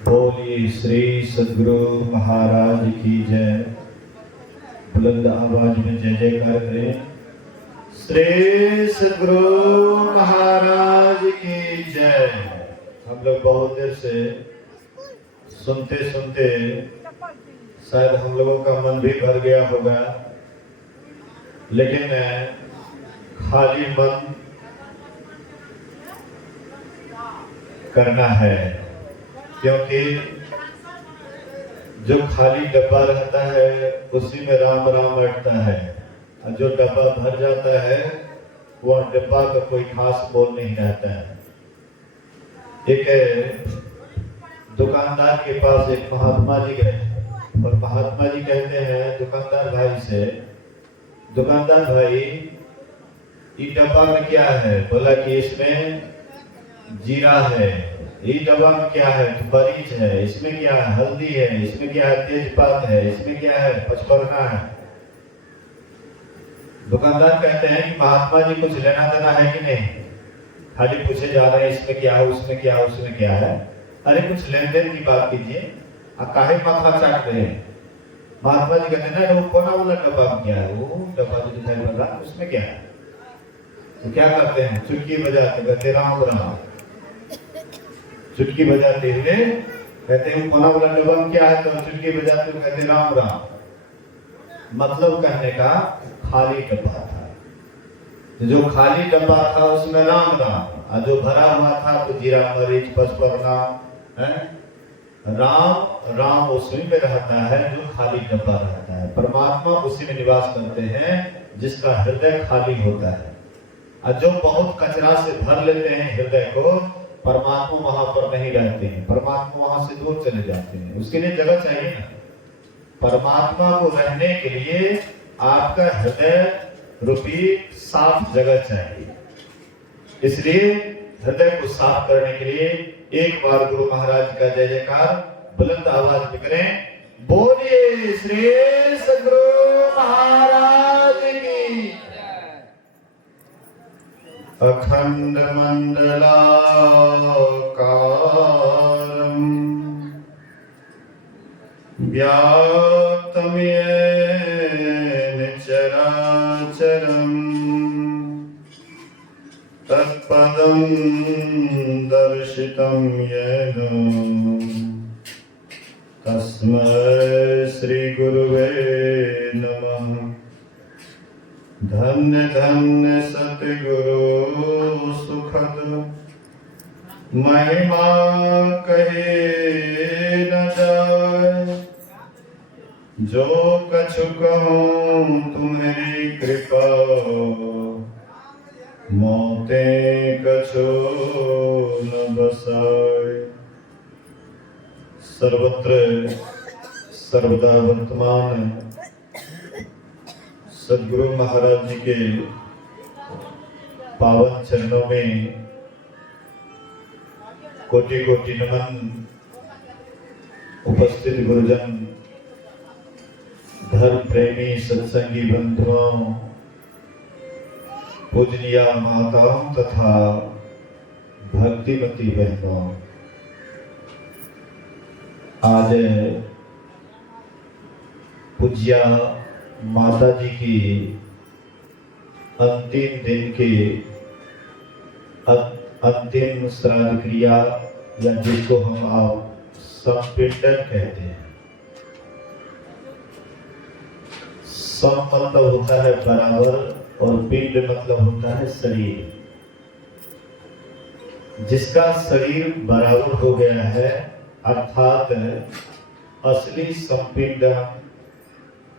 बोलिए श्री सद्गुरु महाराज की जय। बुलंद आवाज में जय जयकार करें। श्री सद्गुरु महाराज की जय। हम लोग बहुत देर से सुनते सुनते शायद हम लोगों का मन भी भर गया होगा, लेकिन खाली मन करना है, क्योंकि जो खाली डब्बा रहता है उसी में राम राम अटता है, और जो डब्बा भर जाता है वह डब्बा का कोई खास बोल नहीं रहता है। एक दुकानदार के पास एक महात्मा जी गए और महात्मा जी कहते हैं दुकानदार भाई से, दुकानदार भाई ये डब्बा में क्या है? बोला कि इसमें जीरा है। ये डब्बा में क्या है? मरीच है। इसमें क्या है? हल्दी है। इसमें क्या है? तेजपात है। इसमें क्या है? पचफोरना है। दुकानदार कहते हैं कि महात्मा जी कुछ लेना देना है कि नहीं? खाली पूछे जा रहे हैं इसमें क्या है, उसमें क्या है, उसमें क्या है। अरे कुछ लेन देन की बात कीजिए, काहे माथा चाट रहे हैं? महात्मा जी कहते हैं ना, वो कोना वाला डब्बा में क्या है? वो डब्बा जो दिखाई पड़ रहा है उसमें क्या है? तो क्या करते हैं? चुटकी बजाते कहते राम राम। चुटकी बजाते हुए कहते हैं कोना वाला डब्बा में क्या है? तो चुटकी बजाते हुए कहते राम राम। मतलब कहने का खाली डब्बा था, तो जो खाली डब्बा था उसमें राम राम, और जो भरा हुआ था तो जीरा मरीच पचफोरना है। राम राम उसी में रहता है जो खाली डब्बा रहता है। परमात्मा उसी में निवास करते हैं जिसका हृदय खाली होता है। और जो बहुत कचरा से भर लेते हैं हृदय को, परमात्मा वहां पर नहीं रहते हैं, परमात्मा वहां से दूर चले जाते हैं। उसके लिए जगह चाहिए ना। परमात्मा को रहने के लिए आपका हृदय रूपी साफ जगह चाहिए। इसलिए हृदय को साफ करने के लिए एक बार गुरु महाराज का जय जयकार बुलंद आवाज में करें। बोलिए श्री सद्गुरु महाराज की। अखंड मंडलाकारं व्याप्तं येन चराचरं तत्पदं दर्शितं येन तस्मै श्री गुरुवे नमः। धन्य धन्य सतगुरु सुखद महिमा कहे न जाए। जो कछु कहूँ तुम्हारी कृपा, मोते कछु न बसाए। सर्वत्र सर्वदा वर्तमान सद्गुरु महाराज जी के पावन चरणों में कोटि कोटि नमन। उपस्थित गुरुजन, धर्म प्रेमी सत्संगी बंधुओं, पूजनीय माताओं तथा भक्तिमती बहनों, आज पूज्या माता जी की अंतिम दिन के अंतिम श्राद्ध क्रिया, या जिसको हम आप संपिंडन कहते हैं। सम मतलब होता है बराबर, और पिंड मतलब होता है शरीर। जिसका शरीर बराबर हो गया है, अर्थात असली संपिंडन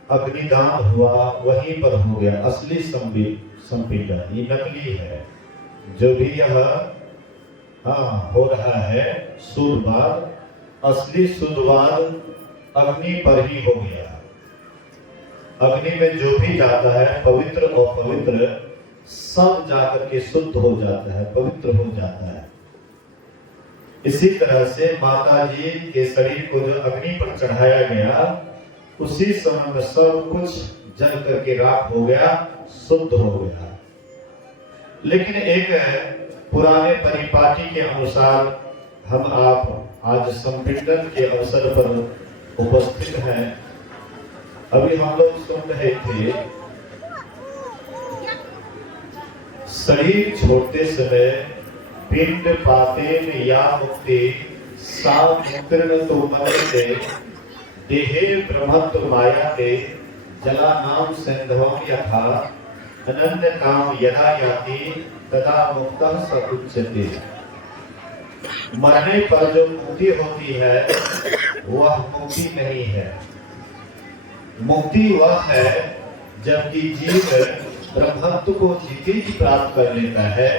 अग्निदान हुआ, वहीं पर हो गया असली संपीड़न। ये नकली है। जो भी यह हो रहा है शुद्धवाद, असली शुद्धवाद अग्नि पर ही हो गया। अग्नि में जो भी जाता है, पवित्र और पवित्र सब जाकर के शुद्ध हो जाता है, पवित्र हो जाता है। इसी तरह से माता जी के शरीर को जो अग्नि पर चढ़ाया गया, उसी समय में सब कुछ जल करके राख हो गया, शुद्ध हो गया। लेकिन एक पुराने परिपाटी के अनुसार हम आप आज संपीड़न के अवसर पर उपस्थित हैं। अभी हम लोग सुन रहे थे, शरीर छोड़ते समय पिंड पातेन या मुक्ति सा मुक्तिर्न तो मन्यते देहे ब्रह्मत्व मायाते जला नाम सिंधवम यथा अनन्य काम यदा याति तदा मुक्तः स उच्यते। मरने पर जो मुक्ति होती है वह मुक्ति नहीं है। मुक्ति वह है जबकि जीव ब्रह्मत्व को जीते जी प्राप्त कर लेता है,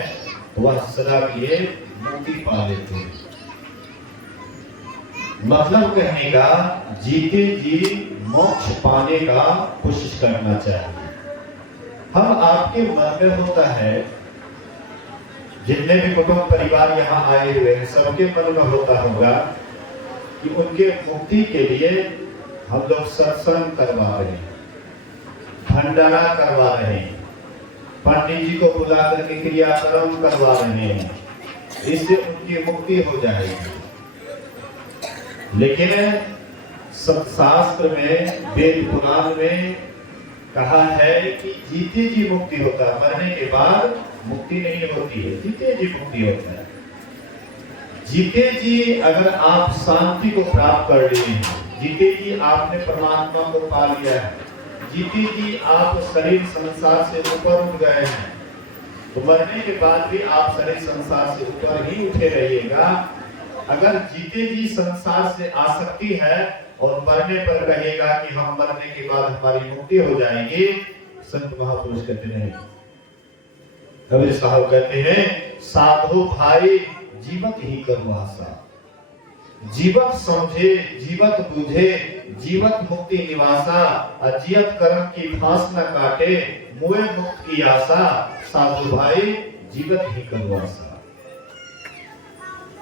वह सदा के लिए मुक्ति पा लेते हैं। मतलब कहने का, जीते जी मोक्ष पाने का कोशिश करना चाहिए। हम आपके मन में होता है, जितने भी कुटुंब परिवार यहाँ आए हुए हैं सबके मन में होता होगा कि उनके मुक्ति के लिए हम लोग सत्संग करवा रहे हैं, भंडारा करवा रहे हैं, पंडित जी को बुला करके क्रियाक्रम करवा रहे हैं, इससे उनकी मुक्ति हो जाएगी। लेकिन सत्शास्त्र में, वेद पुराण में कहा है कि जीते जी मुक्ति होता है, मरने के बाद मुक्ति नहीं होती है, जीते जी मुक्ति होता है। जीते जी अगर आप शांति को प्राप्त कर लिए हैं, जीते जी आपने परमात्मा को पा लिया है, जीते जी आप शरीर संसार से ऊपर उठ गए हैं, तो मरने के बाद भी आप शरीर संसार से ऊपर ही उठे रहिएगा। अगर जीते जी संसार से आसक्ति है और मरने पर कहेगा कि हम मरने के बाद हमारी मुक्ति हो जाएगी, संत महापुरुष कहते नहीं। कबीर साहब कहते हैं, साधु भाई जीवत ही करो आशा, जीवत समझे जीवत बुझे जीवत मुक्ति निवासा, अजियत कर्म की फांस न काटे मुए मुक्त की आशा, साधु भाई जीवत ही करो आशा।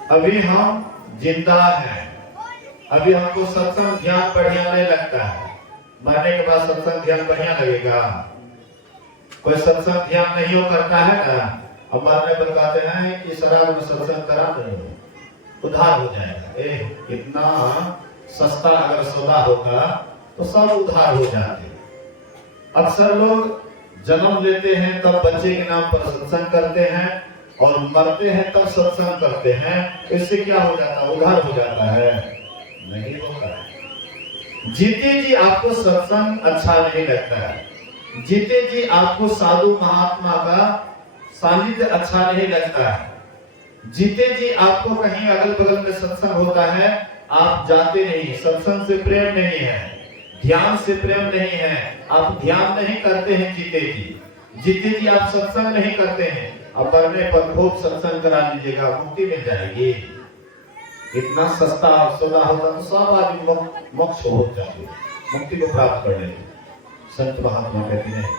अभी हम जिंदा हैं, अभी हमको सत्संग ध्यान बढ़िया नहीं लगता है, मरने के बाद सत्संग ध्यान बढ़िया लगेगा? कोई सत्संग ध्यान नहीं हो करता है ना, अब मरने पर कहते हैं कि शराब में सत्संग करा दो, उधार हो जाएगा। कितना सस्ता अगर सौदा होगा तो सब उधार हो जाते। अक्सर लोग जन्म लेते हैं तब बच्चे के नाम पर सत्संग करते हैं और मरते हैं तब सत्संग करते हैं, इससे क्या हो जाता है? उधार हो जाता है? नहीं होता है। जीते जी आपको सत्संग अच्छा नहीं लगता है, जीते जी आपको साधु महात्मा का सानिध्य अच्छा नहीं लगता है, जीते जी आपको कहीं अगल बगल में सत्संग होता है आप जाते नहीं, सत्संग से प्रेम नहीं है, ध्यान से प्रेम नहीं है, आप ध्यान नहीं करते हैं, जीते जी आप सत्संग नहीं करते हैं, अब मरने पर खूब सत्संग करा लीजिएगा, मुक्ति मिल जाएगी। इतना सस्ता सौदा होता तो सब आदमी मोक्ष हो जाते, मुक्ति को प्राप्त कर लेते। संत महात्मा कहते हैं,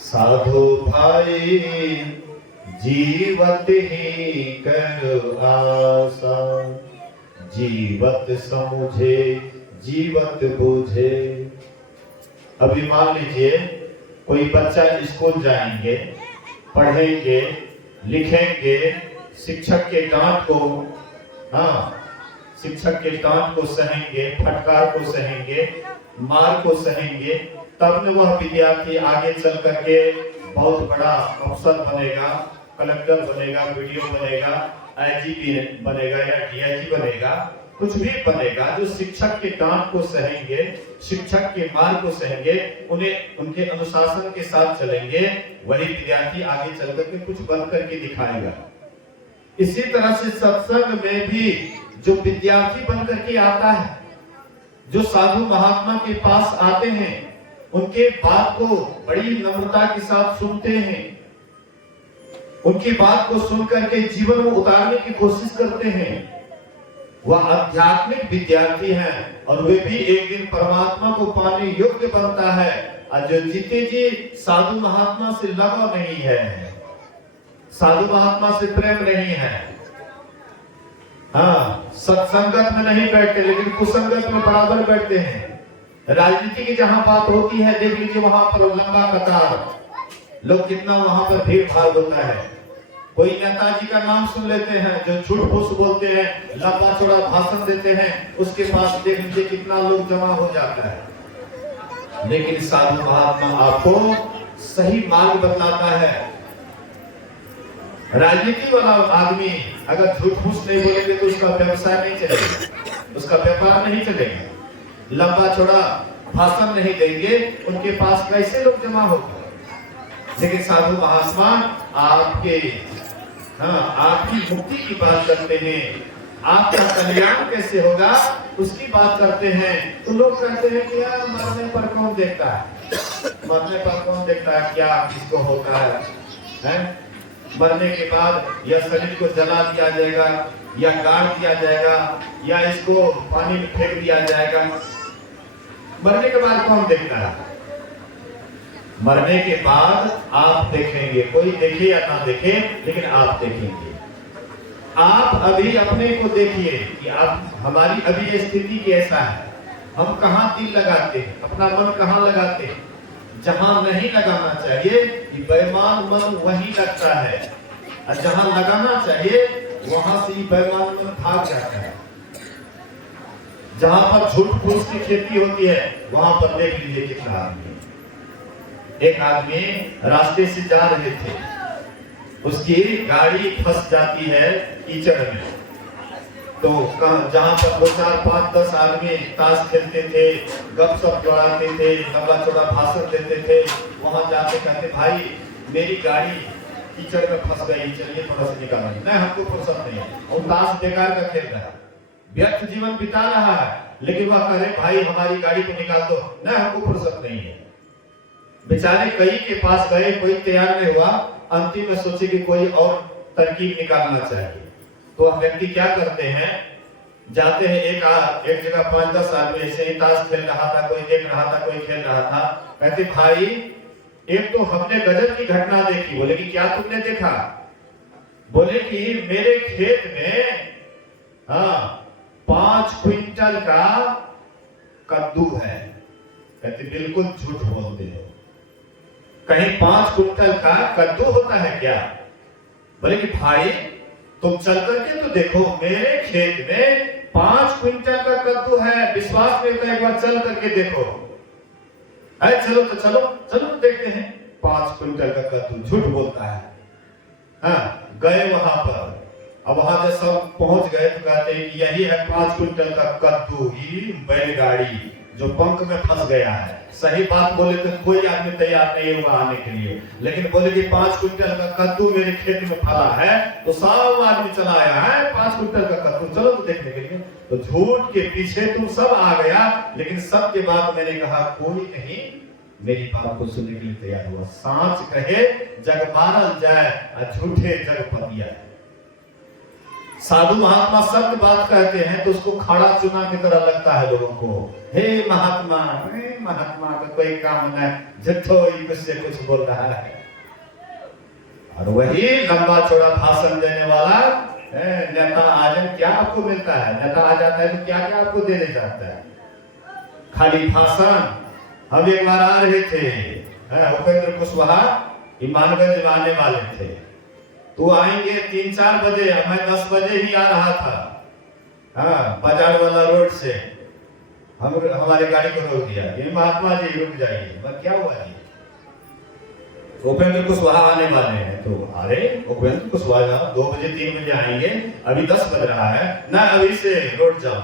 साधु भाई जीवत ही कर आशा, जीवत समझे जीवत बुझे। अभी मान लीजिए कोई बच्चा स्कूल जाएंगे, पढ़ेंगे, लिखेंगे, शिक्षक के डांट को शिक्षक के डांट को सहेंगे, फटकार को सहेंगे, मार को सहेंगे, तब न वह विद्यार्थी आगे चल करके बहुत बड़ा अफसर बनेगा, कलेक्टर बनेगा, वीडियो बनेगा, आईजीपी बनेगा या डीआईजी बनेगा, कुछ भी बनेगा। जो शिक्षक के डांट को सहेंगे, शिक्षक के मार को सहेंगे, उन्हें उनके अनुशासन के साथ चलेंगे, वही विद्यार्थी आगे चल करके कुछ बन करके दिखाएगा। इसी तरह से सत्संग में भी जो विद्यार्थी बन करके आता है, जो साधु महात्मा के पास आते हैं, उनके बात को बड़ी नम्रता के साथ सुनते हैं, उनकी बात को सुन करके जीवन में उतारने की कोशिश करते हैं, वह आध्यात्मिक विद्यार्थी हैं और वे भी एक दिन परमात्मा को पाने योग्य बनता है। और जो जीते जी साधु महात्मा से लगाव नहीं है, साधु महात्मा से प्रेम नहीं है, सत्संगत में नहीं बैठते लेकिन कुसंगत में बराबर बैठते हैं। राजनीति की जहां बात होती है, देख लीजिए वहां पर लंबा कतार, लोग कितना वहां पर भीड़ भाड़ होता है, कोई नेताजी का नाम सुन लेते हैं जो झूठ फूस बोलते हैं, लंबा चौड़ा भाषण देते हैं, उसके पास देख लीजिए कितना लोग जमा हो जाता है। लेकिन साधु महात्मा आपको सही मार्ग बताता है। राजनीति वाला आदमी अगर झूठ फूस नहीं बोलेंगे तो उसका व्यवसाय नहीं चलेगा, उसका व्यापार नहीं चलेगा। लंबा चौड़ा भाषण नहीं देंगे, उनके पास कैसे लोग जमा होंगे। लेकिन साधु महात्मा आपकी मुक्ति की बात करते हैं, आपका कल्याण कैसे होगा उसकी बात करते हैं। तो लोग कहते हैं कि यार मरने पर कौन देखता है, मरने पर कौन देखता है क्या किसको होता है? मरने के बाद या शरीर को जला दिया जाएगा या गाड़ दिया जाएगा या इसको पानी में फेंक दिया जाएगा। मरने के बाद कौन देखता है? मरने के बाद आप देखेंगे, कोई देखे या ना देखे लेकिन आप देखेंगे। आप अभी अपने को देखिए कि आप हमारी अभी ये स्थिति कैसा है, हम कहाँ दिल लगाते हैं, अपना मन कहाँ लगाते हैं। जहां नहीं लगाना चाहिए कि बेईमान मन वहीं लगता है, और जहां लगाना चाहिए वहां से बेईमान मन भाग जाता है। जहां पर झूठ फूस की खेती होती है वहां पर देख लीजिए कितना आदमी। एक आदमी रास्ते से जा रहे थे, उसकी गाड़ी फंस जाती है कीचड़ में। तो जहां पर 2, 4, 5, 10 आदमी ताश खेलते थे, गपशप लड़ाते थे, लंबा चौड़ा भाषण देते थे, वहां जाके कहते भाई मेरी गाड़ी कीचड़ में फंस गई, चलिए थोड़ा सा निकालो। नहीं, हमको फुर्सत नहीं है, और ताश बेकार का खेल रहा है, व्यर्थ जीवन बिता रहा है। लेकिन वह कह रहे भाई हमारी गाड़ी को निकाल दो। नहीं, हमको फुर्सत नहीं है। बेचारे कई के पास गए, कोई तैयार नहीं हुआ। अंतिम में सोचे कि कोई और तरकीब निकालना चाहिए। तो वह व्यक्ति क्या करते हैं, जाते हैं एक जगह 5-10 आदमी ऐसे ही ताश खेल रहा था, कोई देख रहा था, कोई खेल रहा था। कहते भाई एक तो हमने गजब की घटना देखी। बोले कि क्या तुमने देखा? बोले कि मेरे खेत में 5 क्विंटल का कद्दू है। कहते बिल्कुल झूठ बोलते हो, कहीं 5 क्विंटल का कद्दू होता है क्या? बोले कि भाई तुम चल करके तो देखो, मेरे खेत में 5 क्विंटल का कद्दू है। विश्वास नहीं होता, एक बार चल करके देखो। अरे चलो तो चलो देखते हैं। 5 क्विंटल का कद्दू, झूठ बोलता है। हाँ, गए वहां पर। अब वहां जब सब पहुंच गए तो कहते हैं कि यही है 5 क्विंटल का कद्दू ही बैलगाड़ी जो पंख में फंस गया है। सही बात बोले तो कोई आदमी तैयार नहीं हुआ आने के लिए, लेकिन बोले कि 5 क्विंटल का कद्दू मेरे खेत में फला है, तो सब आदमी चला आया है 5 क्विंटल का कद्दू, चलो तो देखने के लिए। तो झूठ के पीछे तुम सब आ गया, लेकिन सब के बाद मैंने कहा कोई नहीं मेरी बात को सुनने के लिए तैयार हुआ। सांच कहे जग मारल जाए और झूठे जग पतिया। साधु महात्मा सत्य बात कहते हैं तो उसको खड़ा चुना की तरह लगता है लोगों को। हे महात्मा का कोई काम नहीं, झूठो ही कुछ से कुछ बोल रहा है। और वही लंबा चौड़ा भाषण देने वाला नेता आजम क्या आपको मिलता है? नेता आ जाता है तो क्या क्या आपको देने जाता है? खाली भाषण। हम एक बार आ रहे थे, उपेंद्र कुशवाहा ईमानगंज आने वाले थे, तो आएंगे 3-4 बजे, मैं 10 बजे ही आ रहा था। बाजार वाला रोड से हमारे गाड़ी को रोक दिया कि महात्मा जी रुक जाइए। मैं क्या हुआ जी? उपेंद्र कुशवाहा आने वाले हैं। तो अरे उपेंद्र कुशवाहा 2 बजे 3 बजे आएंगे, अभी 10 बज रहा है ना, अभी से रोड जाओ।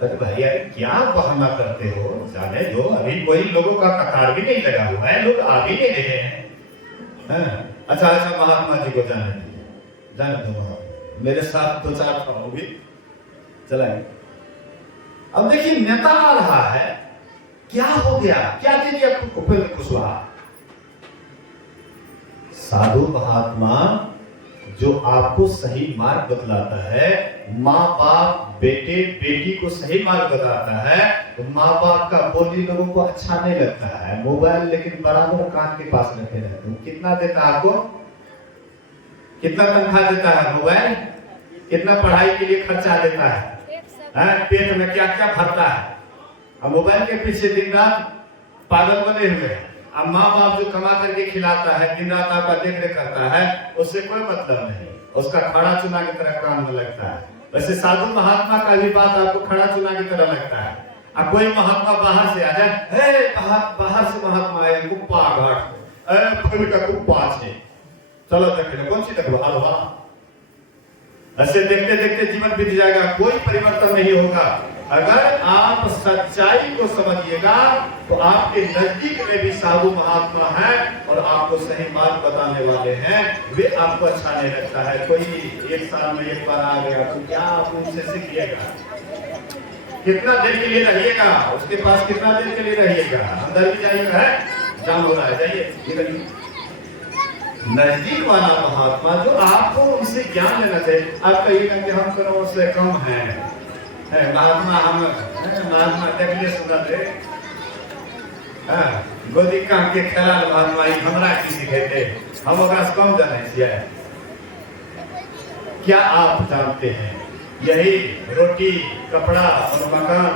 भाई यार क्या बहाना करते हो, जाने दो, अभी कोई लोगों का कतार भी नहीं लगा हुआ है, लोग आ भी नहीं रहे हैं। अच्छा महात्मा जी को जाने दो, मेरे साथ 2-4 होगी चलाएंगे। अब देखिए नेता आ रहा है, क्या हो गया, क्या दे दिया उपेंद्र कुशवाहा? साधु महात्मा जो आपको सही मार्ग बतलाता है, माँ बाप बेटे बेटी को सही मार्ग बताता है, तो माँ बाप का बोली लोगों को अच्छा नहीं लगता है। मोबाइल लेकिन बराबर कान के पास रखे रहते हैं। कितना देता है आपको? कितना तनख्वाह देता है मोबाइल? कितना पढ़ाई के लिए खर्चा देता है? पेट में क्या क्या भरता है? अब मोबाइल के पीछे दिन रात पागल बने हुए हैं। अब माँ बाप जो कमा करके खिलाता है, दिन रात आपका देख रेख करता है, उससे कोई मतलब नहीं, उसका खड़ा चुना की तरह काम में लगता है। वैसे साधु महात्मा का भी बात आपको खड़ा चुना की तरह लगता है। अब कोई महात्मा बाहर से आ जाए, बाहर से महात्मा आए, कुप्पा घाट फूल का कुप्पा है, चलो देख कौन सी देखो हलवा। ऐसे देखते देखते जीवन बीत जाएगा, कोई परिवर्तन नहीं होगा। अगर आप सच्चाई को समझिएगा तो आपके नजदीक में भी साधु महात्मा हैं और आपको सही बात बताने वाले हैं, वे आपको अच्छा नहीं लगता है। कोई एक साल में एक बार आ गया तो क्या आप उनसे सीखिएगा? कितना देर के लिए रहिएगा उसके पास, कितना देर के लिए रहिएगा? अंदर भी जाइएगा, है जाम हो रहा है, जाइए निकलिए। नजदीक वाला महात्मा जो आपको उनसे ज्ञान लेना चाहिए। आप कहिएगा कि हम करो उससे कम है महात्मा, हम महात्मा देख लिए सुना दे गोदी काम के खेलाल महात्मा ही हमरा की सिखेते, हम ओकरा से कम जाने छियै। क्या आप जानते हैं यही रोटी कपड़ा और मकान,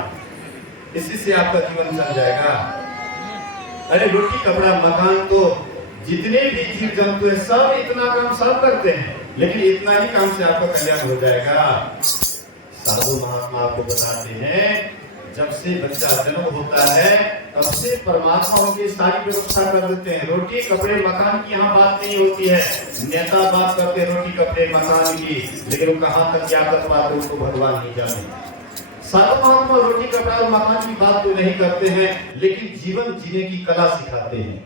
इसी से आपका जीवन चल जाएगा? अरे रोटी कपड़ा मकान तो जितने भी जीव जंतु है सब इतना काम सब करते हैं, लेकिन इतना ही काम से आपका कल्याण हो जाएगा। साधु महात्मा आपको बताते हैं जब से बच्चा जन्म होता है तब से परमात्मा उनकी सारी व्यवस्था कर देते हैं। रोटी कपड़े मकान की यहाँ बात नहीं होती है। नेता बात करते हैं रोटी कपड़े मकान की, लेकिन वो कहाँ तक क्या कर पाते उसको भगवान ही जाने। साधु महात्मा रोटी कपड़ा और मकान की बात तो नहीं करते हैं, लेकिन जीवन जीने की कला सिखाते हैं।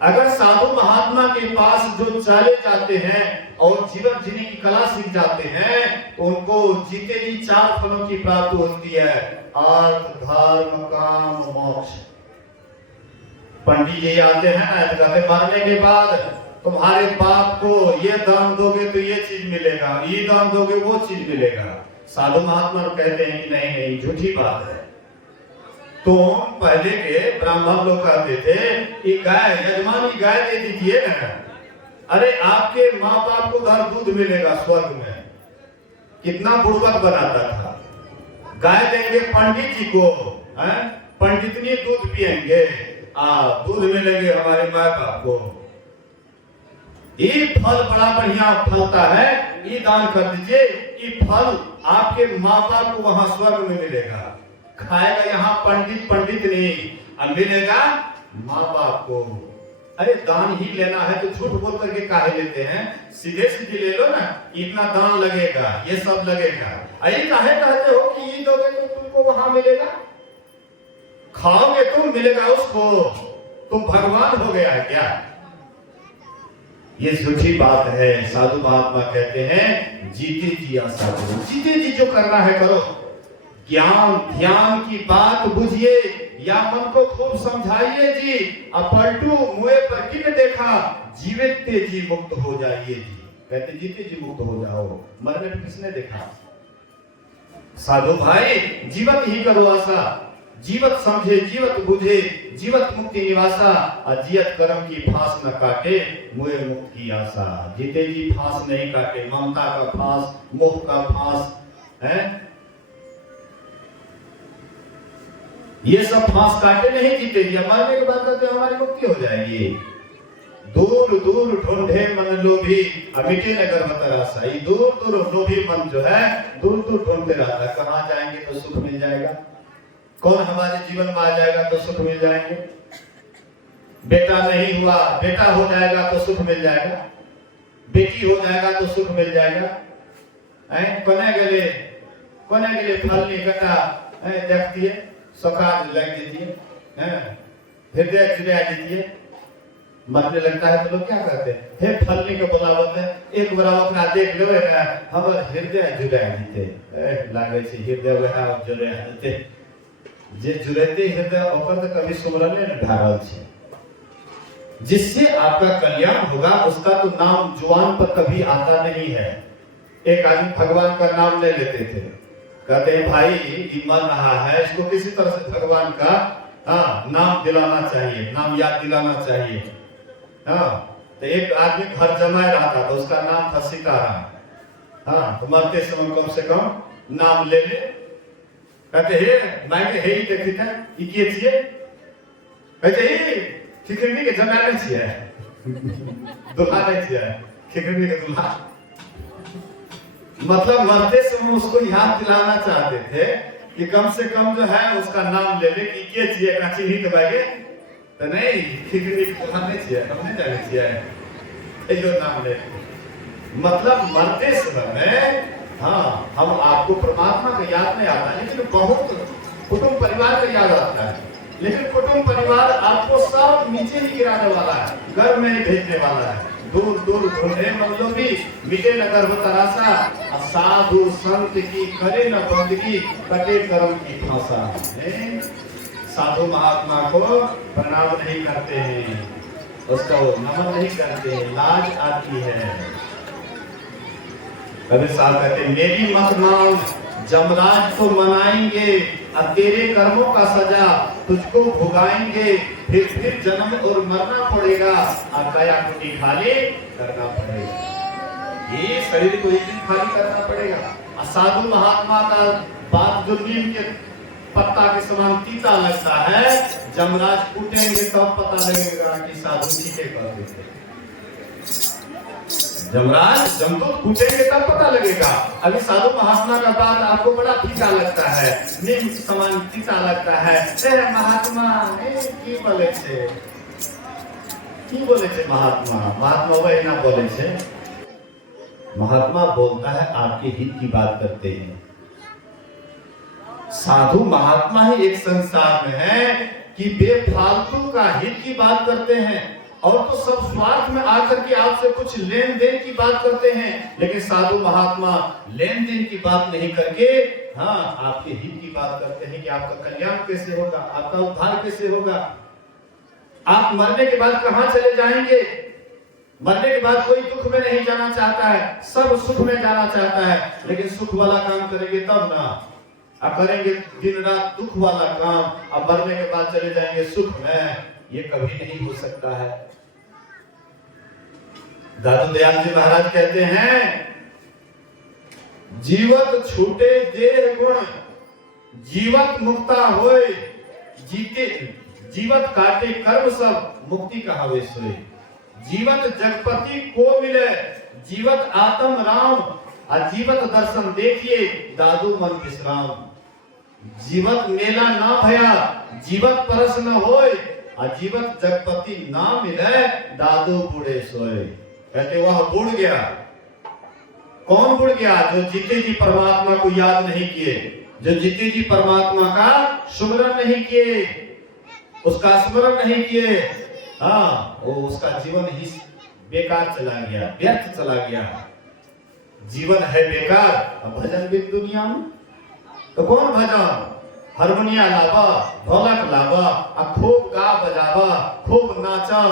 अगर साधु महात्मा के पास जो चले जाते हैं और जीवन जीने की कला सीख जाते हैं तो उनको जीते जी 4 फलों की प्राप्ति होती है, अर्थ धर्म काम मोक्ष। पंडित जी आते हैं ना, कहते मरने के बाद तुम्हारे बाप को ये दान दोगे तो ये चीज मिलेगा, ये दान दोगे वो चीज मिलेगा। साधु महात्मा कहते हैं कि नहीं नहीं, झूठी बात है। तो पहले के ब्राह्मण लोग कहते थे कि गाय यजमानी गाय दे दीजिए ना, अरे आपके माँ बाप को घर दूध मिलेगा स्वर्ग में। कितना बुड़बक बनाता था। गाय देंगे पंडित जी को, पंडितनी दूध पियेंगे, दूध मिलेंगे हमारे माँ बाप को। ये फल बड़ा बढ़िया फलता है, ये दान कर दीजिए, ये फल आपके माँ बाप को वहां स्वर्ग में मिलेगा। खाएगा यहाँ पंडित नहीं, मिलेगा माँ बाप को। अरे दान ही लेना है तो झूठ बोल करके काहे लेते हैं? सीधे सीधे ले लो ना, इतना दान लगेगा, ये सब लगेगा। अरे काहे कहते हो कि ये दोगे तो तुमको वहां मिलेगा? खाओगे तुम, मिलेगा उसको। तुम भगवान हो गया है क्या? ये झूठी बात है। साधु महात्मा कहते हैं जीते जी आशा करो, जीते जी जो करना है करो। ज्ञान ध्यान की बात बुझिए या मन को खूब समझाइए जी। अपलटू मुए पर किन देखा, जीविते जी मुक्त हो जाइए जी। कहते जीते जी मुक्त हो जाओ, मरने पर किसने देखा? साधु भाई जीवत ही करो आशा, जीवत समझे जीवत बुझे, जीवत मुक्ति निवासा। अजियत कर्म की फांस न काटे, मुए मुक्त की आशा। जीते जी फांस नहीं काटे, ममता का फांस, मोह का फांस है, ये सब फांस काटे नहीं जीते जी। मरने के बाद कहते हमारी मुक्ति हो जाएगी। दूर दूर ढूंढे मन लोभी, मिटे नगर मतरासा। ये दूर दूर लोभी मन जो है दूर दूर ढूंढते रहता है, कहाँ जाएंगे तो सुख मिल जाएगा, कौन हमारे जीवन में आ जाएगा तो सुख मिल जाएंगे। बेटा नहीं हुआ, बेटा हो जाएगा तो सुख मिल जाएगा, बेटी हो जाएगा तो सुख मिल जाएगा। कोने के लिए फल नहीं कटा देखती है, सौकाज लग देती है, हृदय जुड़ा देती है। मरने लगता है तो लोग क्या कहते हैं? हे फलनी के बुलावत है, एक बार ओकरा देख लो ना, हमर हृदय जुड़ा देते। लागे छे हृदय वह जुड़ा देते, जे जुड़ते हृदय ओकर तो कभी सुमरने न ढारल छे। जिससे आपका कल्याण होगा उसका तो नाम जुबान पर कभी आता नहीं है। एक आदमी भगवान का नाम ले लेते थे, कहते हैं भाई ये मर रहा है, इसको किसी तरह से भगवान का नाम दिलाना चाहिए, नाम याद दिलाना चाहिए। तो एक आदमी घर जमाए रहा था तो उसका नाम था सीताराम। तो मरते समय कम से कम नाम ले ले। कहते हे मैं हे ही देखी था ये के छिए, कहते हे खिखरनी के जमाने छियै दुल्हा नहीं छियै खिखरनी के दुल्हा। मतलब मरते समय उसको याद दिलाना चाहते थे कि कम से कम जो है उसका नाम ले ले कि के छियै का चिन्ही तो बागे तो नहीं खिखरनी के दुल्हा नहीं छियै हम नहीं जाने छियै जो नाम ले। मतलब मरते समय में हाँ हम आपको परमात्मा का याद नहीं आता लेकिन बहुत कुटुंब परिवार का याद आता है। लेकिन कुटुंब परिवार आपको सब नीचे ही गिराने वाला है घर में ही भेजने वाला है। दूर दूर ढूंढे मतलब भी मिटे न गर्भ तरासा साधु संत की करे न बंदगी कटे कर्म की फांसा। साधु महात्मा को प्रणाम नहीं करते हैं उसका वो नमन नहीं करते हैं लाज आती है। कबीर साहब कहते मेरी मत मान जमराज तो मनाएंगे और तेरे कर्मों का सजा तुझको भुगाएंगे फिर जन्म और मरना पड़ेगा और काया कुटी खाली करना पड़ेगा। ये शरीर को एक दिन खाली करना पड़ेगा। साधु महात्मा का बात जो नीम के पत्ता के समान तीता लगता है जमराज कूटेंगे तब पता लगेगा कि साधु ठीक कर देते। जमराज जमदूत पूछेंगे तब पता लगेगा। अभी साधु महात्मा का बात आपको बड़ा फीका लगता है नीम समान फीका लगता है। महात्मा की बोले छे महात्मा महात्मा वही ना बोले छे। महात्मा बोलता है आपके हित की बात करते हैं। साधु महात्मा ही एक संसार में है कि बेफालतू का हित की बात करते हैं और तो सब स्वार्थ में आकर के आपसे कुछ लेन देन की बात करते हैं। लेकिन साधु महात्मा लेन देन की बात नहीं करके हाँ आपके हित की बात करते हैं कि आपका कल्याण कैसे होगा आपका उद्धार कैसे होगा। आप मरने के बाद कहां चले जाएंगे। मरने के बाद कोई दुख में नहीं जाना चाहता है सब सुख में जाना चाहता है। लेकिन सुख वाला काम करेंगे तब ना अब करेंगे दिन रात दुख वाला काम अब मरने के बाद चले जाएंगे सुख में ये कभी नहीं हो सकता है। दादू दयाल जी महाराज कहते हैं जीवत छूटे देह गुण जीवत मुक्ता होए जीते जीवत काटे कर्म सब मुक्ति कहावे सोए। जीवत जगपति को मिले जीवत आत्म राम और जीवत दर्शन देखिए दादू मन विश्राम। जीवत मेला ना भया जीवत परस न होए और जीवत जगपति ना मिले दादू बूढ़े सोए। कहते वह बुढ़ गया। कौन बुढ़ गया जो जीते जी परमात्मा को याद नहीं किए जो जीते जी परमात्मा का सुमरण नहीं किए उसका स्मरण नहीं किए। हाँ वो उसका जीवन ही बेकार चला गया व्यर्थ चला गया। जीवन है बेकार अब भजन भी दुनिया में तो कौन भजन हारमोनिया लावा ढोलक लावा आ खूब गा बजावा खूब नाचा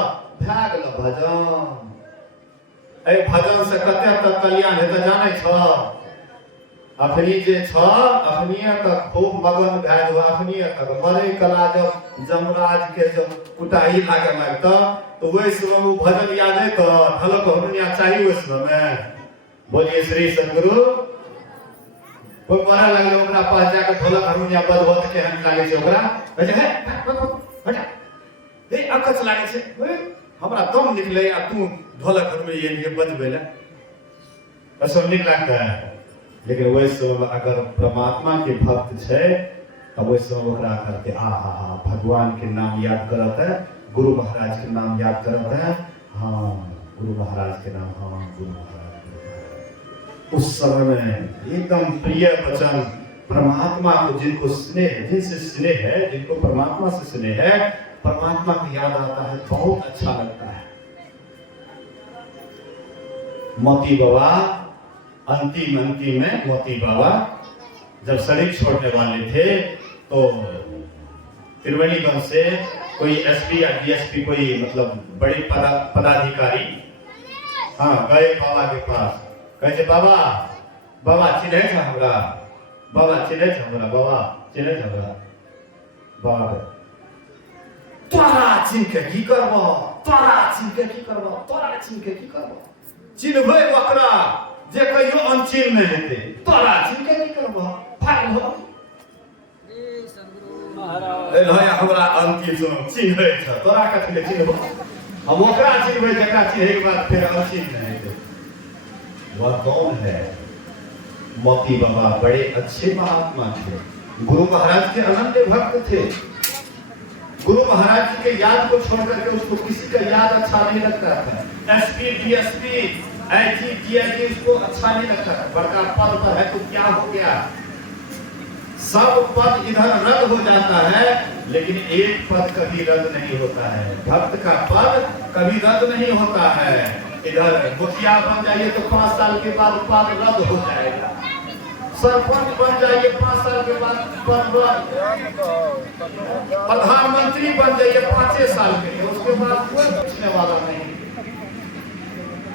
भाग ल भजन। ए भजन से कते तक कल्याण है तो जाने छ अखनी जे छ अखनिया तक खूब मगन भए जो अखनिया तक मरे कला जब जमराज के जब कुटाई लागे लगता तो वही समय वो भजन याद है तो ढोलक हारमोनिया चाहिए उस समय। बोलिए श्री सद्गुरु। कोई मरे लगले ओकरा पास जाके ढोलक हारमोनिया बजबत के हन लागे छै ओकरा कहै है हटा ए अकच लागे छै हमरा दम निकले आ तू ढोलक हारमोनिया ये बजबेला ऐसा निक लगता है। लेकिन वही समय अगर परमात्मा के भक्त है तब वही समय ओकरा करते आ हा भगवान के नाम याद करत है गुरु महाराज के नाम याद करत है। हाँ गुरु महाराज के नाम हाँ गुरु महाराज उस समय में एकदम प्रिय वचन परमात्मा को जिनको स्नेह जिनसे स्नेह है जिनको परमात्मा से स्नेह है परमात्मा को याद आता है बहुत अच्छा लगता है। मोती बाबा अंतिम में मोती बाबा जब शरीर छोड़ने वाले थे तो त्रिवेणीगंज से कोई एसपी या डीएसपी कोई मतलब बड़े पदाधिकारी हाँ गए बाबा के पास कहे बाबा बाबा चिन्हे था हमरा बाबा चिन्हे था हमरा बाबा चिन्हे था हमरा बाबा तोरा चिन्ह के की करबो तोरा चिन्ह के की करबो तोरा चिन्ह के की करबो चिन्हबै ओकरा जे कहियो अनचिन्ह नहीं हेते तोरा चिन्ह के की करबो भाग हो। श्री सद्गुरु महाराज। लया हमरा अंतिम चिन्है छ तोरा कथि ले चिन्हबो हम ओकरा चिन्हबै जकरा चिन्है के बाद फिर अंतिम नहीं दे। वह कौन है? मोती बाबा बड़े अच्छे महात्मा थे, गुरु महाराज के अनन्य भक्त थे। गुरु महाराज जी के याद को छोड़ करके उसको किसी का याद अच्छा नहीं लगता था। एसपी डीएसपी आईजी डीआईजी उसको अच्छा नहीं लगता था। बड़का पद पर है तो क्या हो गया, सब पद इधर रद्द हो जाता है, लेकिन एक पद कभी रद्द नहीं होता है। भक्त का पद कभी रद्द नहीं होता है। इधर मुखिया बन जाइए तो 5 साल के बाद पद रद्द हो जाएगा, सरपंच बन जाइए 5 साल के बाद पद रद्द, प्रधानमंत्री बन जाइए 5 साल के लिए, उसके बाद कोई पूछने वाला नहीं।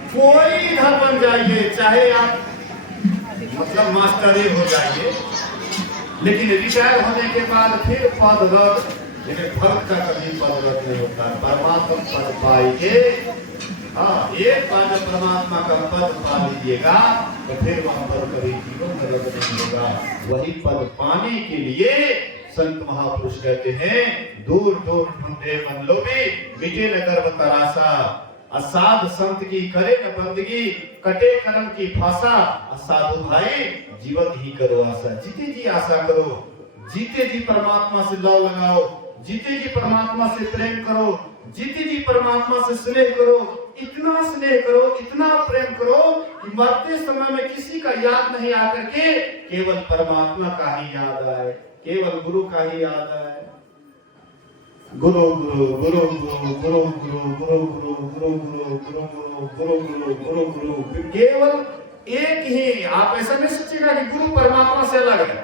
कोई इधर बन जाइए, चाहे आप मतलब मास्टर हो जाइए, लेकिन रिटायर होने के बाद फिर पद रद्द। लेकिन भक्त का कभी पद रद्द नहीं होता। परमात्मा पद पाएंगे, हाँ, एक बार जब परमात्मा का पद पा लीजिएगा तो फिर वहां पर कभी जीवन में रद्द नहीं होगा। वही पद पाने के लिए संत महापुरुष कहते हैं, दूर दूर ढूंढे मन लोभी, मिटे न गर्भ तरासा। असाध संत की करे न बंदगी, कटे कलम की फांसा। असाधु भाई जीवत ही करो आशा। जीते जी आशा करो, जीते जी परमात्मा से लौ लगाओ, जीते जी परमात्मा से प्रेम करो, जीते जी परमात्मा से स्नेह करो। इतना स्नेह करो, इतना प्रेम करो कि मरते समय में किसी का याद नहीं आकर के केवल परमात्मा का ही याद आए, केवल गुरु का ही याद आए। गुरु गुरु गुरु गुरु गुरु गुरु गुरु गुरु गुरु गुरु गुरु गुरु गुरु गुरु गुरु, केवल एक ही। आप ऐसा नहीं सोचिएगा कि गुरु परमात्मा से अलग है,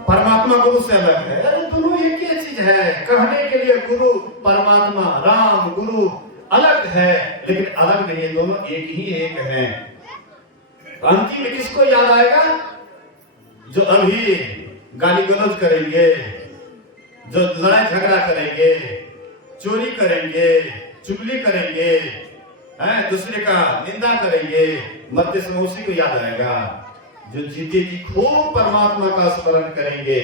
परमात्मा गुरु से अलग है। अरे दोनों एक ही चीज है। कहने के लिए गुरु परमात्मा राम गुरु अलग है, लेकिन अलग नहीं है, दोनों एक ही एक है। अंतिम में किसको याद आएगा? जो अभी गाली गलौज करेंगे, जो लड़ाई झगड़ा करेंगे, चोरी करेंगे, चुगली करेंगे, दूसरे का निंदा करेंगे, मरते समय उसी को याद आएगा। जो जीते जी खूब परमात्मा का स्मरण करेंगे।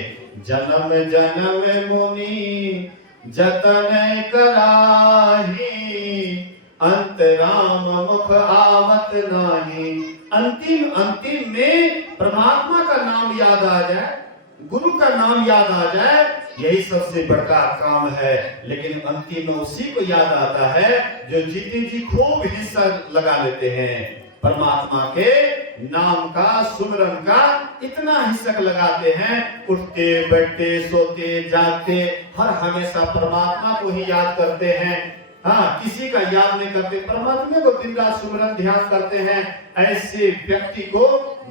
जन्म जन्म मुनि जतन कराही, अंतराम मुख आवत नाही। अंतिम अंतिम में परमात्मा का नाम याद आ जाए, गुरु का नाम याद आ जाए, यही सबसे बड़ा काम है। लेकिन अंतिम में उसी को याद आता है जो जीते जी खूब हिस्सा लगा लेते हैं। परमात्मा के नाम का, सुमरन का इतना हिस्सा लगाते हैं, उठते बैठते सोते जागते हर हमेशा परमात्मा को ही याद करते हैं। हाँ, किसी का याद नहीं करते, परमात्मा को दिन रात सुमरन ध्यान करते हैं। ऐसे व्यक्ति को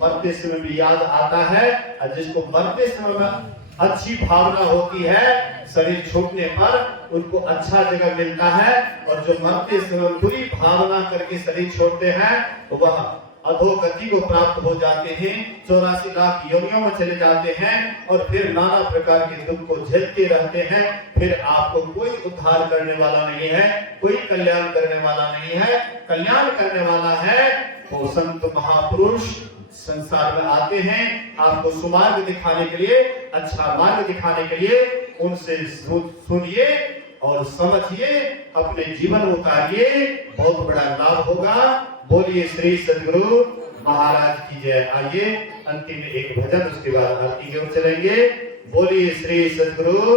मरते समय भी याद आता है। और जिसको मरते समय में अच्छी भावना होती है, शरीर छूटने पर उनको अच्छा जगह मिलता है। और जो मरते समय बुरी भावना करके शरीर छोड़ते हैं, वह अधोगति को प्राप्त हो जाते हैं, 84 लाख योनियों में चले जाते हैं और फिर नाना प्रकार के दुख को झेलते रहते हैं। फिर आपको कोई उद्धार करने वाला नहीं है, कोई कल्याण करने वाला नहीं है। कल्याण करने वाला है वो संत महापुरुष संसार में आते हैं, आपको सुमार्ग दिखाने के लिए, अच्छा मार्ग दिखाने के लिए। उनसे सुनिए और समझिए, अपने जीवन में उतारिए, बहुत बड़ा लाभ होगा। बोलिए श्री सद्गुरु महाराज की जय। आइए अंतिम एक भजन, उसके बाद आरती की ओर चलेंगे। बोलिए श्री सद्गुरु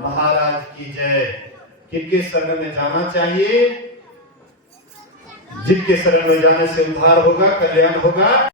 महाराज की जय। किनके शरण में जाना चाहिए? जिनके शरण में जाने से उद्धार होगा, कल्याण होगा।